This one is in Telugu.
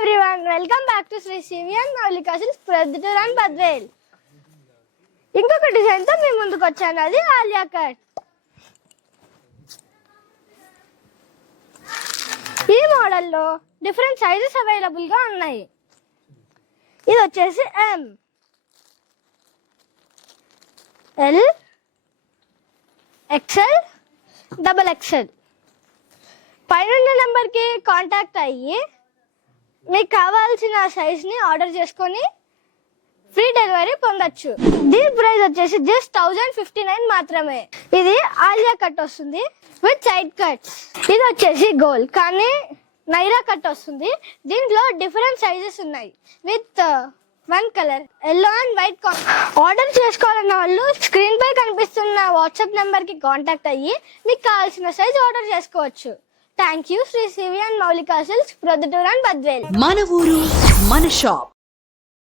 everyone, welcome back to Sri Sivi and Maulika Silks, Pradittur and Badvel. ఇంకొక డిజైన్ తో మేము ముందుకు వచ్చాను, అది ఆలియా కట్. ఈ మోడల్లో డిఫరెంట్ సైజెస్ అవైలబుల్ గా ఉన్నాయి. ఇది వచ్చేసి ఎం, ఎల్, ఎక్స్ఎల్, డబల్ ఎక్స్ఎల్. పైన నెంబర్ కి కాంటాక్ట్ అయ్యి మీకు కావాల్సిన సైజ్ ని ఆర్డర్ చేసుకొని ఫ్రీ డెలివరీ పొందొచ్చు. దీని ప్రైస్ వచ్చేసి జస్ట్ 1059 మాత్రమే. ఇది ఆలియా కట్ వస్తుంది విత్ సైడ్ కట్స్. ఇది వచ్చేసి గోల్ కానీ నైరా కట్ వస్తుంది. దీంట్లో డిఫరెంట్ సైజెస్ ఉన్నాయి with one colour yellow and white. Order చేసుకోవాలన్న వాళ్ళు స్క్రీన్ పై కనిపిస్తున్న వాట్సాప్ నెంబర్ కి కాంటాక్ట్ అయ్యి మీకు కావాల్సిన సైజ్ ఆర్డర్ చేసుకోవచ్చు. Thank you. Shri CV and Moulika silks, Proddatur and Badvel. మన ఊరు మన షాప్.